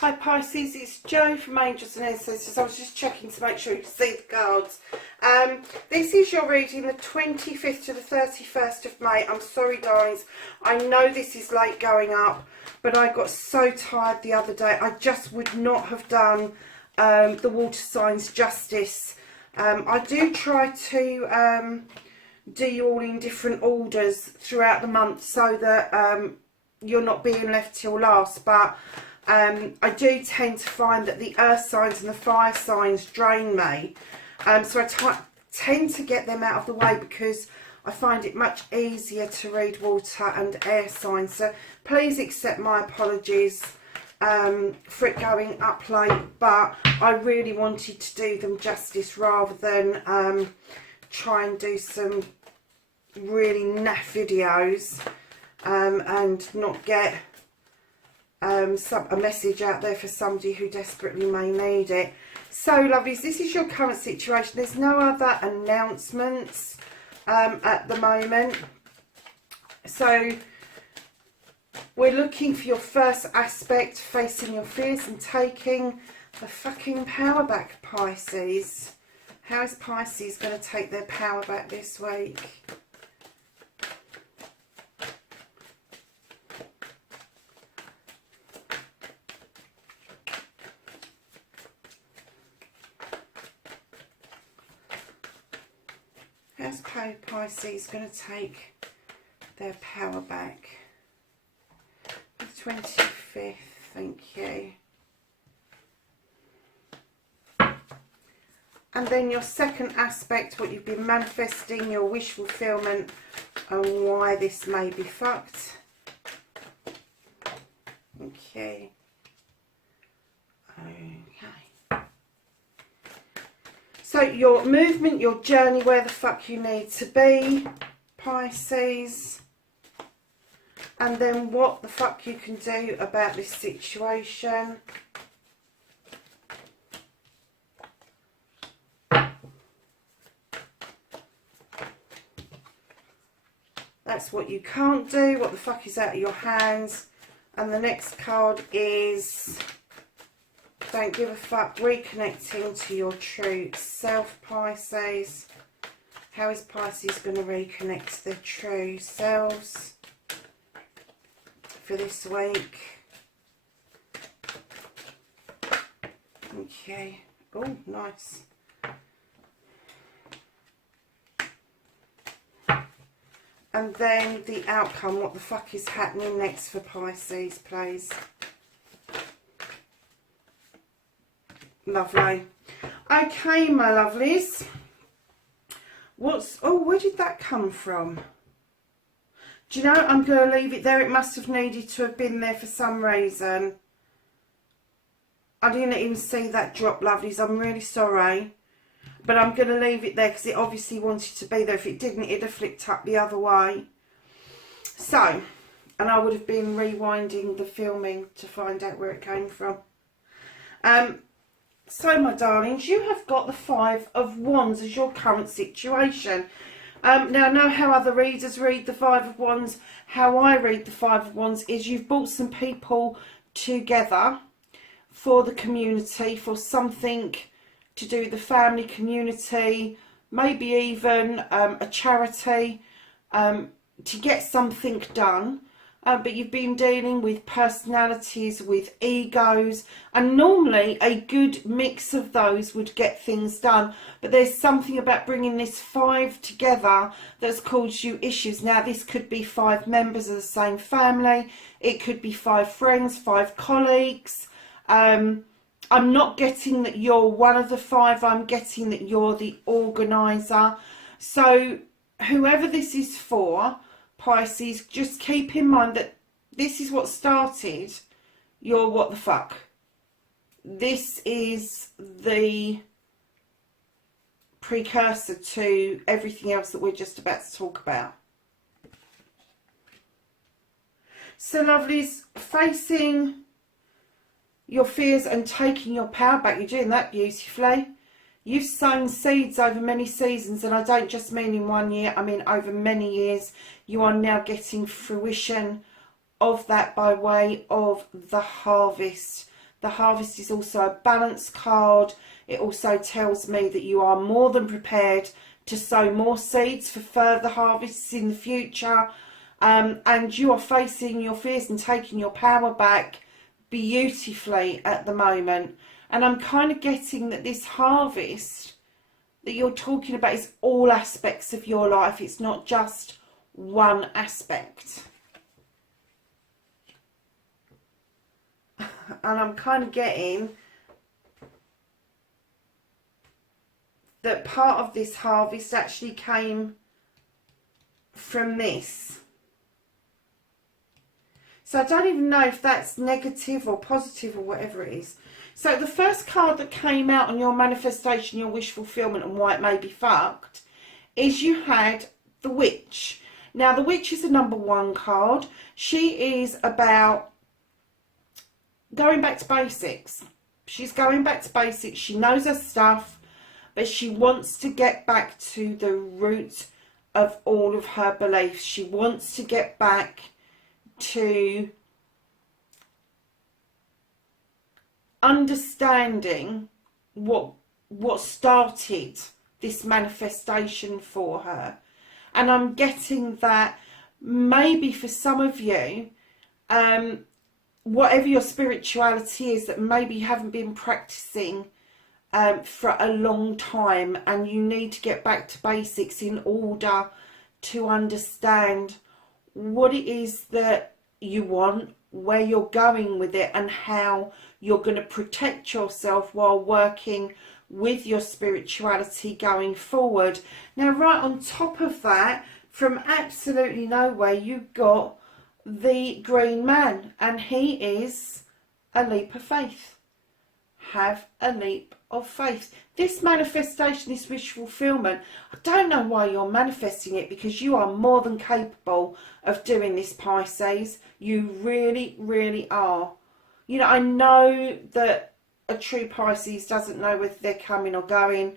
Hi Pisces, it's Jo from Angels and Ancestors. I was just checking to make sure you can see the cards. This is your reading the 25th to the 31st of May. I'm sorry guys, I know this is late going up, but I got so tired the other day. I just would not have done the water signs justice. I do try to do you all in different orders throughout the month so that you're not being left till last, but I do tend to find that the earth signs and the fire signs drain me, so I tend to get them out of the way because I find it much easier to read water and air signs. So please accept my apologies for it going up late, but I really wanted to do them justice rather than try and do some really naff videos and not get a message out there for somebody who desperately may need it. So lovelies, this is your current situation. There's no other announcements at the moment. So we're looking for your first aspect, facing your fears and taking the fucking power back, Pisces. How is Pisces going to take their power back this week? How's Pisces going to take their power back? The 25th, thank you. And then your second aspect, what you've been manifesting, your wish fulfillment, and why this may be fucked. Okay. Okay. So your movement, your journey, where the fuck you need to be, Pisces. And then what the fuck you can do about this situation. That's what you can't do, what the fuck is out of your hands. And the next card is don't give a fuck, reconnecting to your true self, Pisces. How is Pisces going to reconnect to their true selves for this week? Okay. Oh, nice. And then the outcome, what the fuck is happening next for Pisces, please? Lovely. Okay, my lovelies. Oh, where did that come from? Do you know, I'm going to leave it there. It must have needed to have been there for some reason. I didn't even see that drop, lovelies. I'm really sorry. But I'm going to leave it there because it obviously wanted to be there. If it didn't, it'd have flicked up the other way. So, and I would have been rewinding the filming to find out where it came from. So, my darlings, you have got the Five of Wands as your current situation. Now, I know how other readers read the Five of Wands. How I read the Five of Wands is you've brought some people together for the community, for something to do with the family, community, maybe even a charity, to get something done. But you've been dealing with personalities, with egos, and normally a good mix of those would get things done. But there's something about bringing this five together that's caused you issues. Now, this could be 5 members of the same family. It could be 5 friends, 5 colleagues. I'm not getting that you're one of the 5. I'm getting that you're the organiser. So whoever this is for, Pisces, just keep in mind that this is what started your what the fuck. This is the precursor to everything else that we're just about to talk about. So lovelies, facing your fears and taking your power back, you're doing that beautifully. You've sown seeds over many seasons, and I don't just mean in 1 year, I mean over many years. You are now getting fruition of that by way of the harvest The harvest is also a balance card. It also tells me that you are more than prepared to sow more seeds for further harvests in the future. And you are facing your fears and taking your power back beautifully at the moment. And I'm kind of getting that this harvest that you're talking about is all aspects of your life. It's not just one aspect. And I'm kind of getting that part of this harvest actually came from this. So I don't even know if that's negative or positive or whatever it is. So the first card that came out on your manifestation, your wish fulfillment, and why it may be fucked, is you had the Witch. Now the Witch is the number 1 card. She is about going back to basics. She's going back to basics. She knows her stuff, but she wants to get back to the root of all of her beliefs. She wants to get back to understanding what started this manifestation for her. And I'm getting that maybe for some of you, whatever your spirituality is, that maybe you haven't been practicing for a long time, and you need to get back to basics in order to understand what it is that you want, where you're going with it, and how you're going to protect yourself while working with your spirituality going forward. Now, right on top of that, from absolutely nowhere, you've got the Green Man, and he is a leap of faith. Have a leap of faith. This manifestation, this wish fulfillment, I don't know why you're manifesting it, because you are more than capable of doing this, Pisces. You really, really are. You know, I know that a true Pisces doesn't know whether they're coming or going.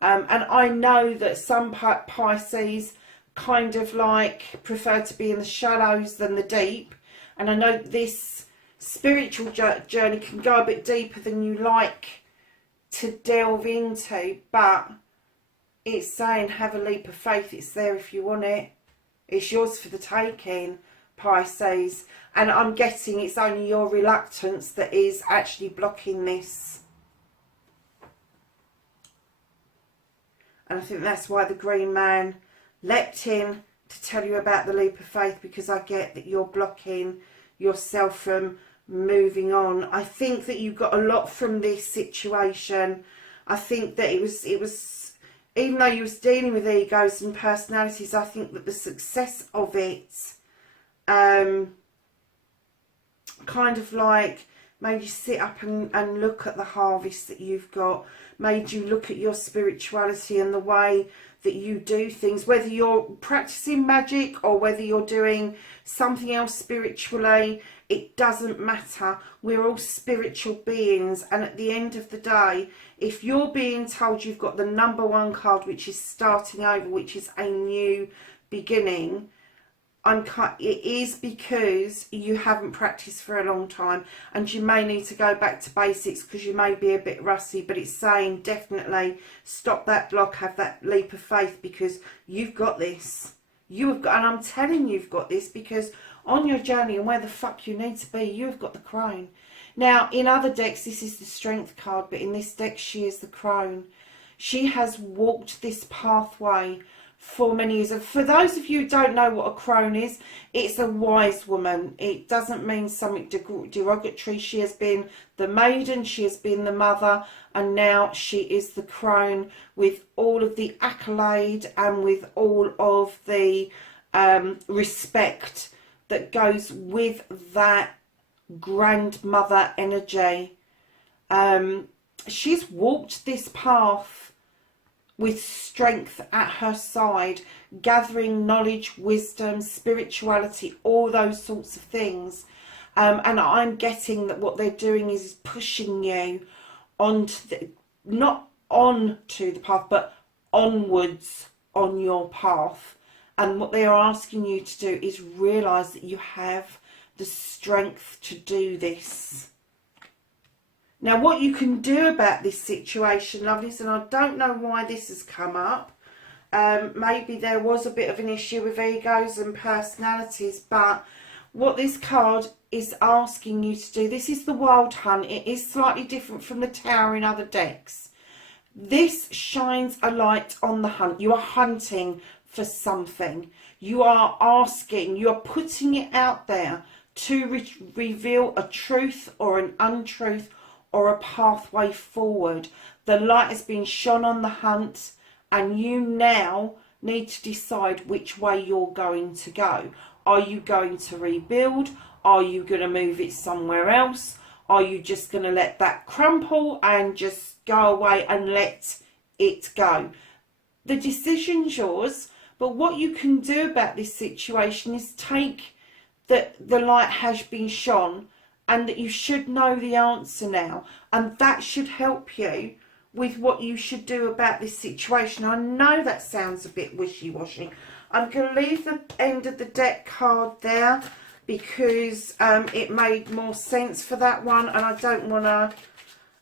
And I know that some Pisces kind of like prefer to be in the shallows than the deep. And I know this spiritual journey can go a bit deeper than you like to delve into, but it's saying have a leap of faith. It's there if you want it. It's yours for the taking, Pisces. And I'm getting it's only your reluctance that is actually blocking this. And I think that's why the Green Man leapt in to tell you about the leap of faith, because I get that you're blocking yourself from moving on. I think that you got a lot from this situation. I think that it was even though you was dealing with egos and personalities, I think that the success of it kind of like made you sit up and look at the harvest that you've got, made you look at your spirituality and the way that you do things, whether you're practicing magic or whether you're doing something else spiritually. It doesn't matter. We're all spiritual beings, and at the end of the day, if you're being told you've got the number 1 card, which is starting over, which is a new beginning, it is because you haven't practiced for a long time, and you may need to go back to basics because you may be a bit rusty. But it's saying definitely stop that block, have that leap of faith, because you've got this. You have got, and I'm telling you've got this, because on your journey and where the fuck you need to be, you've got the Crone. Now, in other decks, this is the Strength card, but in this deck, she is the Crone. She has walked this pathway for many years. And for those of you who don't know what a Crone is, it's a wise woman. It doesn't mean something derogatory. She has been the maiden, she has been the mother, and now she is the Crone, with all of the accolade and with all of the respect that goes with that grandmother energy. She's walked this path with strength at her side, gathering knowledge, wisdom, spirituality, all those sorts of things. And I'm getting that what they're doing is pushing you onto not onto the path, but onwards on your path. And what they are asking you to do is realise that you have the strength to do this. Now, what you can do about this situation, lovelies, and I don't know why this has come up. Maybe there was a bit of an issue with egos and personalities, but what this card is asking you to do, this is the Wild Hunt. It is slightly different from the Tower in other decks. This shines a light on the hunt. You are hunting for something. You are asking, you are putting it out there to reveal a truth or an untruth or a pathway forward. The light has been shone on the hunt, and you now need to decide which way you're going to go. Are you going to rebuild? Are you going to move it somewhere else? Are you just going to let that crumple and just go away and let it go? The decision's yours, but what you can do about this situation is take that the light has been shone and that you should know the answer now, and that should help you with what you should do about this situation. I know that sounds a bit wishy-washy. I'm going to leave the end of the deck card there because it made more sense for that one, and I don't want to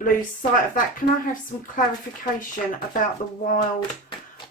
lose sight of that. Can I have some clarification about the Wild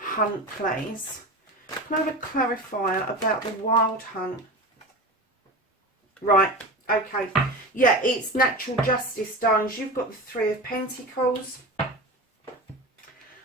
Hunt, please? Can I have a clarifier about the Wild Hunt? Right, okay. Yeah, it's natural justice, darlings. You've got the Three of Pentacles.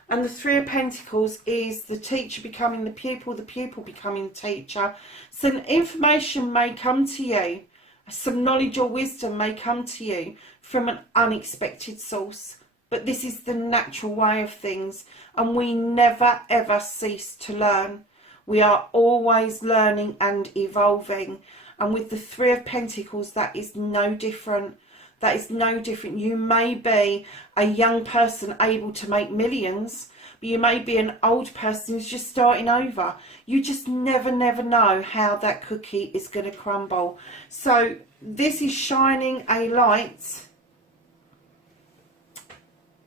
And the Three of Pentacles is the teacher becoming the pupil becoming the teacher. Some information may come to you, some knowledge or wisdom may come to you from an unexpected source. But this is the natural way of things, and we never ever cease to learn. We are always learning and evolving. And with the Three of Pentacles, that is no different. That is no different. You may be a young person able to make millions, but you may be an old person who's just starting over. You just never know how that cookie is going to crumble. So this is shining a light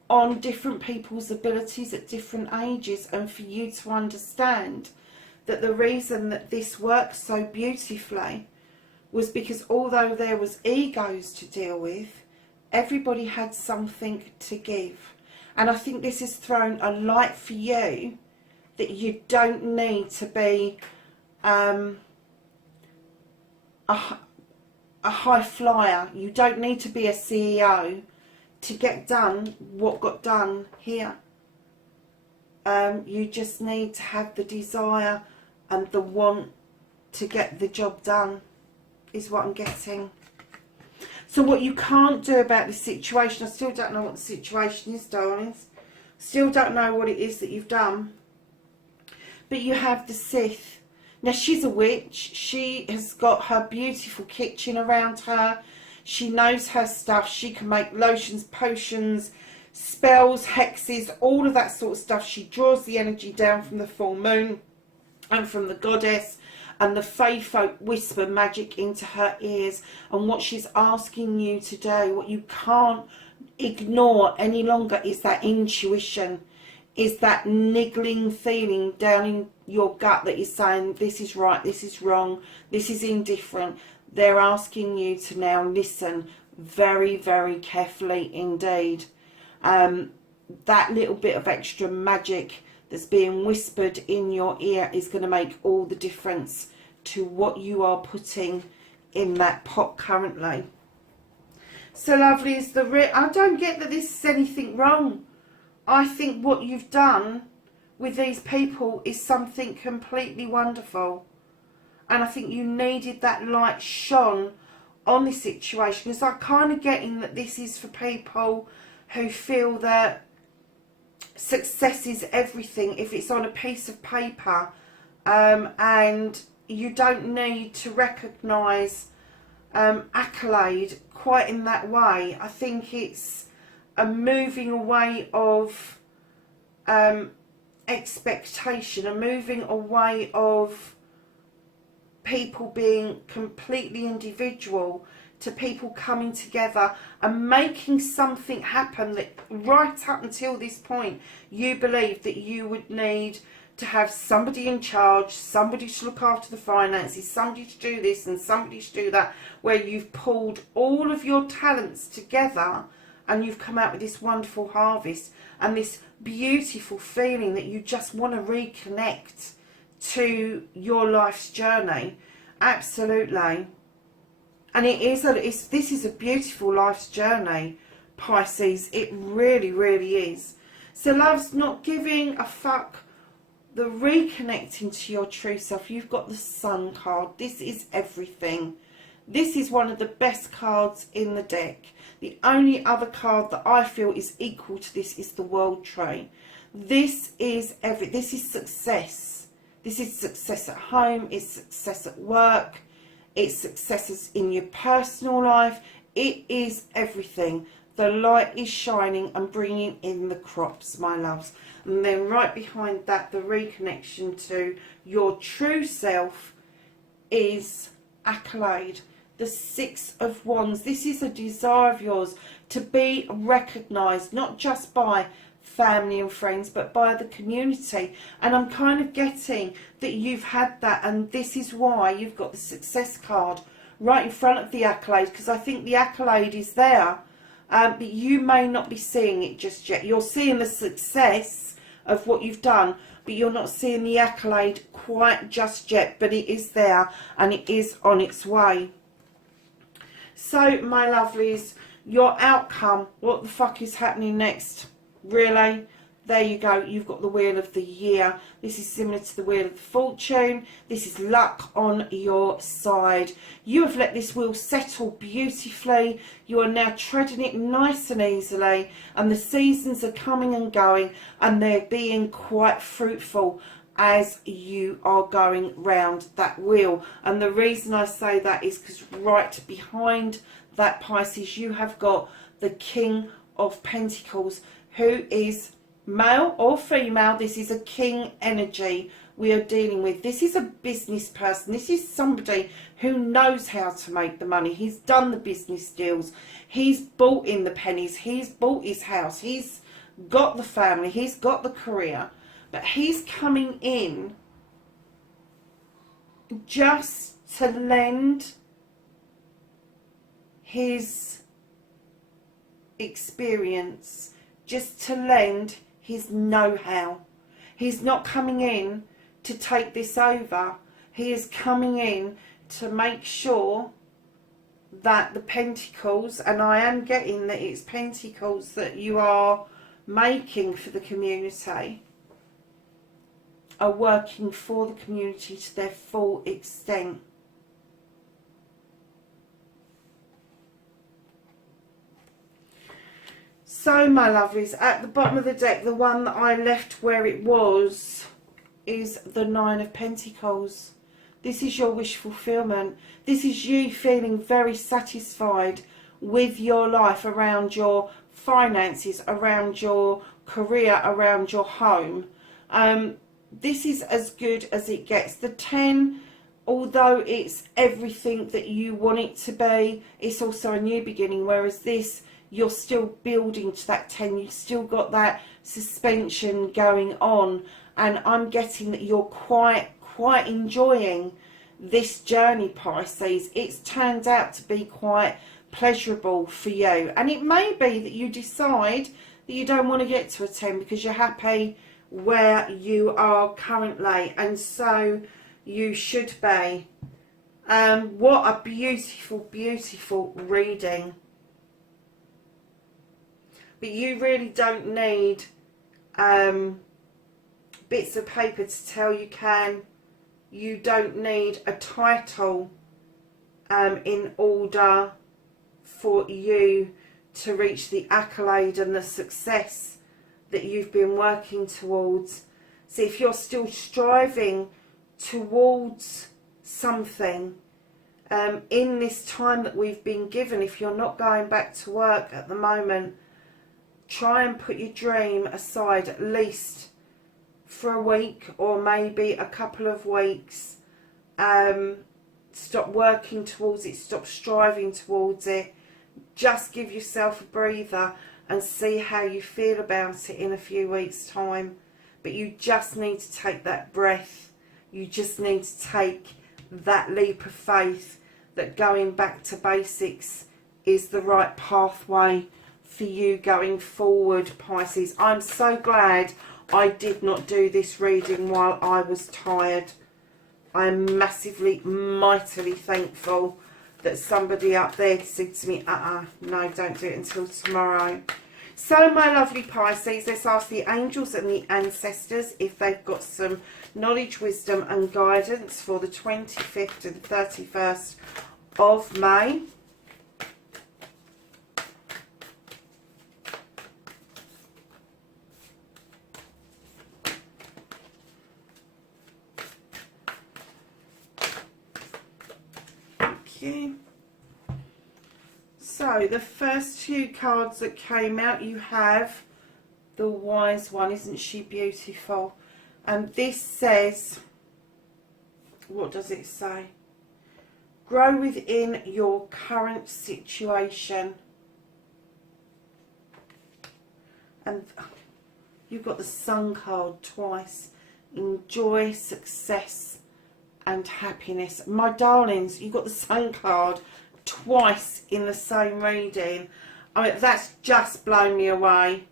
on different people's abilities at different ages, and for you to understand that the reason that this works so beautifully was because although there was egos to deal with, everybody had something to give. And I think this has thrown a light for you that you don't need to be a high flyer. You don't need to be a CEO to get done what got done here. You just need to have the desire and the want to get the job done, is what I'm getting. So what you can't do about this situation, I still don't know what the situation is, darlings. Still don't know what it is that you've done. But you have the Sith. Now, she's a witch. She has got her beautiful kitchen around her. She knows her stuff. She can make lotions, potions, spells, hexes, all of that sort of stuff. She draws the energy down from the full moon and from the goddess. And the Fae folk whisper magic into her ears. And what she's asking you to do, what you can't ignore any longer, is that intuition, is that niggling feeling down in your gut that is saying this is right, this is wrong, this is indifferent. They're asking you to now listen very carefully indeed. That little bit of extra magic that's being whispered in your ear is going to make all the difference to what you are putting in that pot currently. So lovely is I don't get that this is anything wrong. I think what you've done with these people is something completely wonderful. And I think you needed that light shone on this situation. Because I'm kind of getting that this is for people who feel that success is everything if it's on a piece of paper, and you don't need to recognise accolade quite in that way. I think it's a moving away of expectation, a moving away of people being completely individual to people coming together and making something happen that right up until this point you believed that you would need to have somebody in charge, somebody to look after the finances, somebody to do this and somebody to do that, where you've pulled all of your talents together and you've come out with this wonderful harvest and this beautiful feeling that you just want to reconnect to your life's journey. Absolutely. And this is a beautiful life's journey, Pisces. It really, really is. So love's not giving a fuck. The reconnecting to your true self. You've got the Sun card. This is everything. This is one of the best cards in the deck. The only other card that I feel is equal to this is the World Tree. This is this is success. This is success at home. It's success at work. It's successes in your personal life. It is everything. The light is shining and bringing in the crops, my loves. And then right behind that, the reconnection to your true self is accolade. The Six of Wands. This is a desire of yours to be recognised, not just by family and friends, but by the community. And I'm kind of getting that you've had that, and this is why you've got the success card right in front of the accolade, because I think the accolade is there, but you may not be seeing it just yet. You're seeing the success of what you've done, but you're not seeing the accolade quite just yet, but it is there and it is on its way. So my lovelies, your outcome, what the fuck is happening next? Really? There you go. You've got the Wheel of the Year. This is similar to the Wheel of the Fortune. This is luck on your side. You have let this wheel settle beautifully. You are now treading it nice and easily. And the seasons are coming and going. And they're being quite fruitful as you are going round that wheel. And the reason I say that is because right behind that, Pisces, you have got the King of Pentacles, who is male or female. This is a king energy we are dealing with. This is a business person. This is somebody who knows how to make the money. He's done the business deals. He's bought in the pennies. He's bought his house. He's got the family. He's got the career. But he's coming in just to lend his experience, just to lend his know-how. He's not coming in to take this over. He is coming in to make sure that the pentacles, and I am getting that it's pentacles that you are making for the community, are working for the community to their full extent. So my lovelies, at the bottom of the deck, the one that I left where it was is the Nine of Pentacles. This is your wish fulfillment. This is you feeling very satisfied with your life, around your finances, around your career, around your home. This is as good as it gets. The 10, although it's everything that you want it to be, it's also a new beginning, whereas this, you're still building to that 10. You've still got that suspension going on, and I'm getting that you're quite enjoying this journey, Pisces. It's turned out to be quite pleasurable for you, and it may be that you decide that you don't want to get to a 10 because you're happy where you are currently, and so you should be. What a beautiful reading. But you really don't need bits of paper to tell you can. You don't need a title in order for you to reach the accolade and the success that you've been working towards. So if you're still striving towards something in this time that we've been given, if you're not going back to work at the moment, try and put your dream aside at least for a week or maybe a couple of weeks. Stop working towards it, stop striving towards it. Just give yourself a breather and see how you feel about it in a few weeks' time. But you just need to take that breath. You just need to take that leap of faith that going back to basics is the right pathway for you going forward, Pisces. I'm so glad I did not do this reading while I was tired. I'm massively, mightily thankful that somebody up there said to me, no, don't do it until tomorrow. So, my lovely Pisces, let's ask the angels and the ancestors if they've got some knowledge, wisdom and guidance for the 25th to the 31st of May. Thank you. So, the first two cards that came out, you have the Wise One. Isn't she beautiful? And this says, what does it say? Grow within your current situation. And you've got the Sun card twice. Enjoy success and happiness. My darlings, you've got the Sun card twice in the same reading. I mean, that's just blown me away.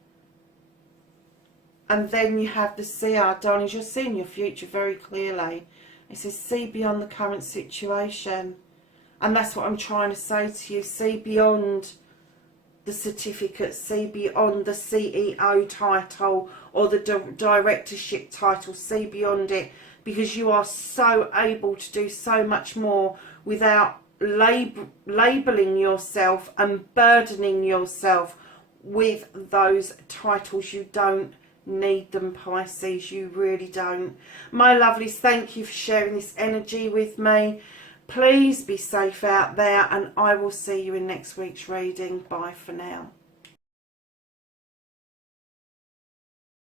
And then you have the Seer. Darlings, you're seeing your future very clearly. It says, see beyond the current situation. And that's what I'm trying to say to you. See beyond the certificate. See beyond the CEO title or the directorship title. See beyond it. Because you are so able to do so much more without labelling yourself and burdening yourself with those titles. You don't need them, Pisces. You really don't. My lovelies, thank you for sharing this energy with me. Please be safe out there, and I will see you in next week's reading. Bye for now.